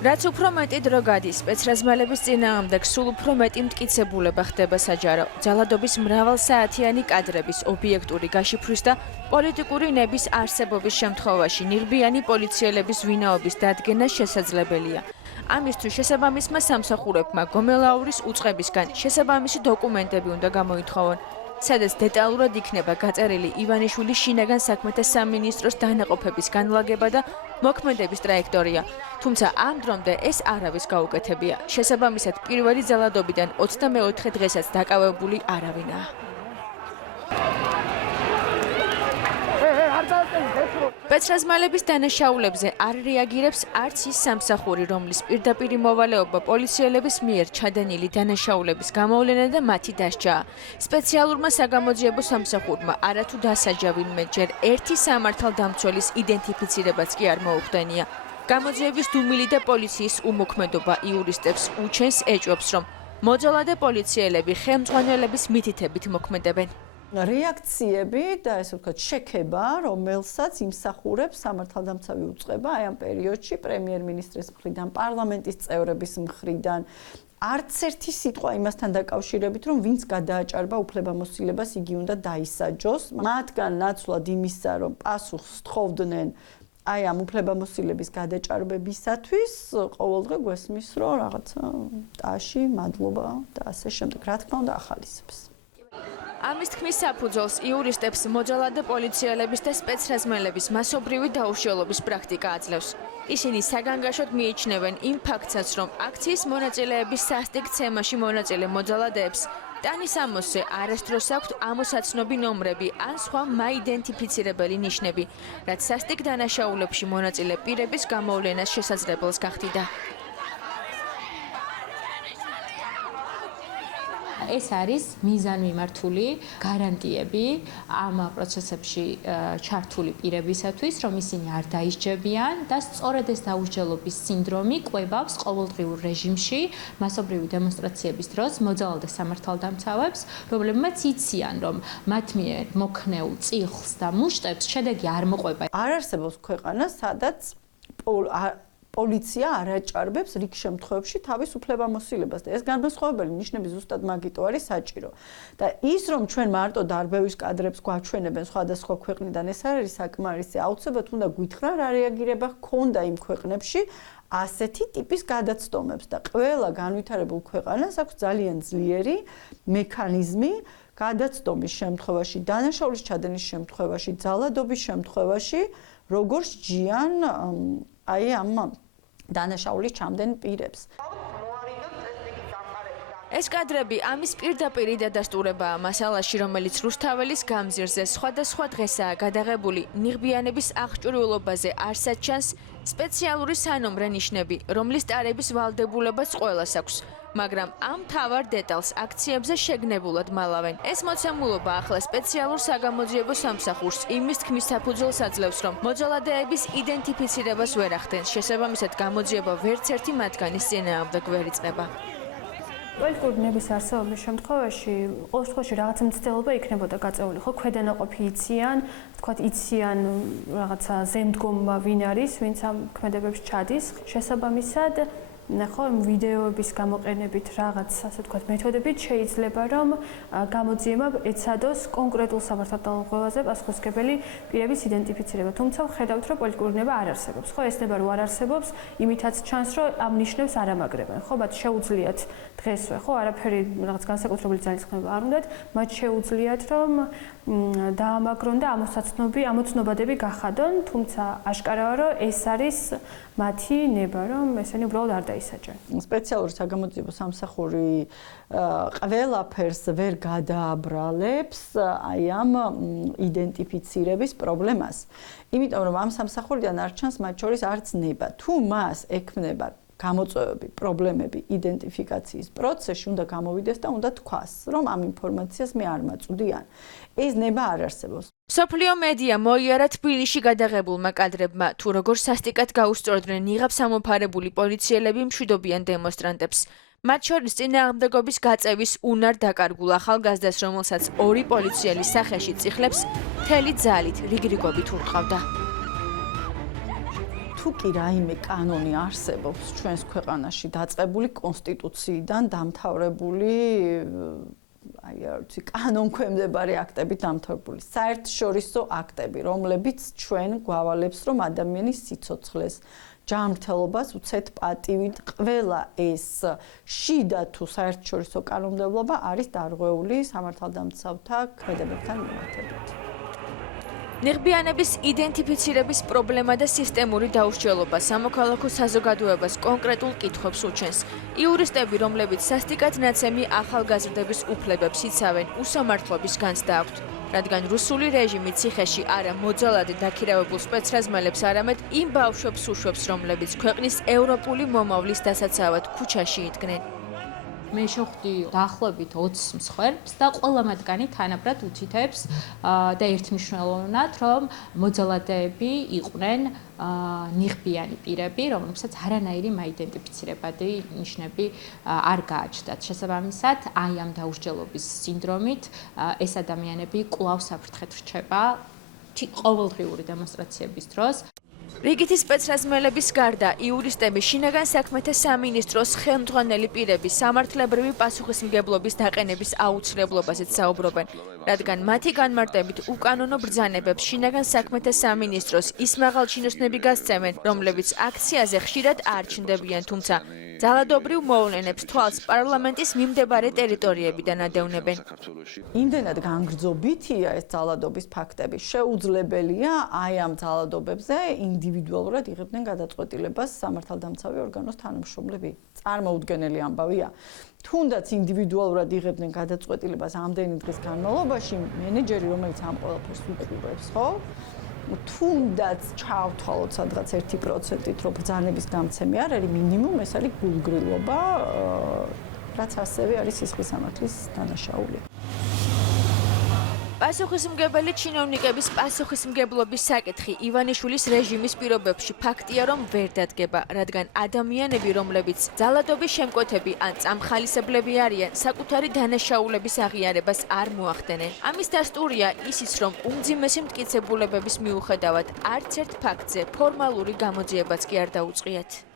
რაც უფრო მეტი დრო გადის სპეცრაზმალების წინააღმდეგ, სულ უფრო მეტი მტკიცებულება ხდება საჯარო. ძალადობის მრავალსაათიანი კადრების ობიექტური გაშიფვრის და პოლიტიკური ნების არსებობის შემთხვევაში ნიღბიანი პოლიციელების ვინაობის დადგენა შესაძლებელია. ამისთვის შესაბამისმა სამსახურებმა გომელაურის უწყებისგან შესაბამისი დოკუმენტები უნდა გამოითხოვონ. სადაც დეტალურად იქნება გაწერილი ივანიშვილის შინაგან საქმეთა სამინისტროს დანაყოფების განლაგება და მოქმედების ტრაექტორია. თუმცა ამ დრომდე ეს არავის გაუკეთებია. შესაბამისად, პირველი ძალადობიდან 24 დღესაც დაკავებული არავინაა. სპეცრაზმალების დანაშაულებზე არ რეაგირებს არც ის სამსახური, რომლის პირდაპირ მოვალეობა პოლიციელების მიერ ჩადენილი დანაშაულების გამოვლენა და მათი დასჯაა. სპეციალურმა საგამოძიებო სამსახურმა არათუ დასაჯავინმე ჯერ ერთი სამართალდამცველის იდენტიფიცირებაც კი არ მოუხდენია. გამოძიების დუმილი და პოლიციის უმოქმედობა იურისტებს უჩენს ეჭვობს, რომ მოძალადე პოლიციელები ხელმძღვანელების მითითებით მოქმედებენ. რეაქციები და ესე ვთქვათ შექება, რომელსაც იმსახურებს სამართალდამცავი უწყება აი ამ პერიოდში პრემიერ-მინისტრის მხრიდან, პარლამენტის წევრების მხრიდან. არც ერთი სიტყვა იმასთან დაკავშირებით, რომ ვინც გადააჭარბა უფლებამოსილებას, იგი უნდა დაისაჯოს. მათგან ნაცვლად იმისა, რომ პასუხს თხოვდნენ აი ამ უფლებამოსილების გადაჭარბებისათვის, ყოველდღე გვესმის, რომ რაღაცა ტაში, მადლობა და ასე შემდეგ, რა თქმა უნდა, ახალისებს. ამის თქმის საფუძველს იურისტებს მოძალადე პოლიციელების და სპეცრაზმელების მასობრივი დაუშველობის პრაქტიკა აძლევს. ისინი საგანგაშოდ მიიჩნევენ იმ ფაქტსაც, რომ აქციის მონაწილეების სასტიკ ცემაში მონაწილე მოძალადეებს ტანის ამოსზე არასდროს აქვთ ამოსაცნობი ნომრები ან სხვა მაიდენტიფიცირებელი ნიშნები, რაც სასტიკ დანაშაულებში მონაწილე პირების გამოვლენას შესაძლებელს გახდიდა. ეს არის მიზანმიმართული გარანტიები ამ პროცესებში ჩართული პირებისათვის, რომ ისინი არ დაისჯებიან და სწორედ ეს დაუსჯელობის სინდრომი კვებავს ყოველდღიურ რეჟიმში მასობრივი დემონსტრაციების დროს მოძალადე სამართალდამცავებს, რომლებმაც იციან, რომ მათ მიერ მოქნეულ წიხლს და მუშტებს შედეგი არ მოყვება. არ არსებობს ქვეყანა, სადაც პოლიცია არ აჭარბებს რიგ შემთხვევებში თავის უფლებამოსილებას და ეს განმასხვავებელი ნიშნები ზუსტად მაგიტო არის საჭირო. და ის რომ ჩვენ მარტო დარბევის კადრებს გვაჩვენებენ სხვადასხვა ქვეყნიდან, ეს არ არის საკმარისი. აუცილებლად უნდა გითხრა რა რეაგირება ჰქონდა იმ ქვეყნებში ასეთი ტიპის გადაცდომებს და ყველა განვითარებულ ქვეყანას აქვს ძალიან ძლიერი მექანიზმი გადაცდომის შემთხვევაში, დანაშაულის ჩადენის შემთხვევაში, ძალადობის შემთხვევაში, როგორ სჯიან აი ამ დანაშაულის ჩამდენ პირებს. ეს კადრები ამის პირდაპირი დადასტურებაა მასალაში, რომელიც რუსთაველის გამზირზე სხვადასხვა დღესაა გადაღებული. ნიღბიანების აღჭურვილობაზე არსად ჩანს სპეციალური სანომრე ნიშნები, რომლის ტარების ვალდებულებაც ყველას აქვს. მაგრამ ამ მთავარ დეტალს აქციებზე შეგნებულად მალავენ. ეს მოცემულობა ახლა სპეციალურ საგამოძიებო სამსახურს იმის თქმის საფუძველს აძლევს, რომ მოძალადეების იდენტიფიცირებას ვერ ახდენს. შესაბამისად, გამოძიება ვერც ერთი მათგანის წინააღმდეგ ვერ იწყება. პოლიტიკური ნების არსებობის შემთხვევაში ყოველ შემთხვევაში რაღაცა მცდელობა იქნებოდა გაწეული, ხო, ქვედანაყოფი იციან, თქვათ იციან რაღაცა ზემდგომა ვინ არის, ვინც ამ ქმედებებს ჩადის. შესაბამისად, ხო, ვიდეოების გამოყენებით რაღაც, ასე ვთქვათ, მეთოდებით შეიძლება რომ გამოძიება ეცადოს კონკრეტულ სამართალდამცველზე პასუხისმგებელი პირების იდენტიფიცირება. თუმცა ხედავთ, რომ პოლიტიკური ნება არ არსებობს. ხო, ეს ნება რო არ არსებობს, იმითაც ჩანს, რომ ამ ნიშნებს არ ამაგრებენ. ხო, მათ შეუძლიათ დღესვე, ხო, არაფერი რაღაც განსაკუთრებული ძალისხმევა არ უნდათ, მათ შეუძლიათ რომ დაამაგრონ და ამოცნობადები გახადონ, თუმცა აშკარაა, რომ ეს არის მათი ნება, რომ ესენი უბრალოდ არ დაისაჯენ. სპეციალური საგამოძიებო სამსახური ყველაფერს ვერ გადააბრალებს აი ამ იდენტიფიცირების პრობლემას. იმიტომ რომ ამ სამსახურიდან არ ჩანს მათ შორის არც ნება. თუ მას ექმნება გამოწვევები, პრობლემები იდენტიფიკაციის პროცესში უნდა გამოვიდეს და უნდა თქვას, რომ ამ ინფორმაციას მე არ მაწვდიან. ეს ნება არ არსებობს. სოფლიო მედია მოიარა თბილისში გადაღებულმა კადრებმა, თუ როგორ სასტიკად გაუსწორდნენ ნიღაბს ამოფარებული პოლიციელები მშვიდობიან დემონსტრანტებს. მათ შორის წინააღმდეგობის გაწევის უნარ დაკარგულ ახალგაზრდას, რომელსაც ორი პოლიციელის სახეში წიხლებს მთელი ძალით რიგრიგობით ურტყავდა. თუ კი რაიმე კანონი არსებობს ჩვენს ქვეყანაში დაწყებული კონსტიტუციიდან დამთავრებული აი არც კანონქვემდებარე აქტებით დამთავრებული საერთაშორისო აქტები, რომლებიც ჩვენ გვავალებს, რომ ადამიანის სიცოცხლეს ჯანმრთელობას უცეთ პატივით ყველა ეს შიდა თუ საერთაშორისო კანონმდებლობა არის დარღვეული სამართალდამცავთა ქმედებებთან მიმართებით. ნიღბიანების იდენტიფიცირების პრობლემა და სისტემური დაუსჯელობა სამოქალაქო საზოგადოებას კონკრეტულ კითხვებს უჩენს. იურისტები, რომლებიც სასტიკად ნაცემი ახალგაზრდების უფლებებს იცავენ, უსამართლობის განცდა აქვთ. რადგან რუსული რეჟიმი ციხეში არა მოძალად დაქირავებულ სპეცრაზმელებს, არამედ იმ ბავშვებს უშვებს, რომლებიც ქვეყნის ევროპული მომავლის დასაცავად ქუჩაში იდგნენ. მე შევხვდი დაახლოებით 20 მსხვერპლს და ყველა მათგანი თანაბრად უცითებს და ერთმნიშვნელოვნად, რომ მოძალადეები იყვნენ ნიღბიანი პირები, რომლებსაც არანაირი მაიდენტიფიცირებადი ნიშნები არ გააჩნდათ. შესაბამისად, აი ამ დაუსჯელობის სინდრომით ეს ადამიანები კვლავ საფრთხედ რჩება ყოველდღიური დემონსტრაციების დროს. რიგითი სპეცრაზმელების გარდა, იურისტები შინაგან საქმეთა სამინისტროს ხელმძღვანელი პირების სამართლებრივი პასუხისმგებლობის დაყენების აუცილებლობაზეც საუბრობენ, რადგან მათი განმარტებით უკანონო ბრძანებებს შინაგან საქმეთა სამინისტროს ის მაღალჩინოსნები გასცემენ, რომლებიც აქციაზე ხშირად არ ჩნდებიან, თუმცა ძალადობრივ მოვლენებს თვალს პარლამენტის მიმდებარე ტერიტორიებიდან ადევნებენ. იმდენად განგრძობითია ეს ძალადობის ფაქტები, შეუძლებელია აი ამ ძალადობებზე ინდივიდუალურად იღებდნენ გადაწყვეტილებას სამართალდამცავი ორგანოს თანამშრომლები. წარმოუდგენელი ამბავია. თუნდაც ინდივიდუალურად იღებდნენ გადაწყვეტილებას ამდენი დღის განმავლობაში, მენეჯერი, რომელიც ამ ყველაფერს უყურებს, ხო? თუნდაც ჩავთვალოთ სადღაც 1%-ით, რომ ბრძანების გამცემი არ არის, მინიმუმ ეს არის გულგრილობა, რაც ასევე არის სისხლის სამართლის დანაშაული. პასუხისმგებელი ჩინოვნიკების პასუხისმგებლობის საკითხი ივანიშვილის რეჟიმის პირობებში ფაქტია, რომ ვერ დადგება, რადგან ადამიანები, რომლებიც ძალადობის შემკვეთები ან წამხალისებლები არიან, საკუთარი დანაშაულების აღიარებას არ მოახდენენ. ამის დასტურია ისიც, რომ უმძიმესი მტკიცებულებების მიუხედავად არც ერთ ფაქტზე ფორმალური გამოძიებაც კი არ დაუწყიათ.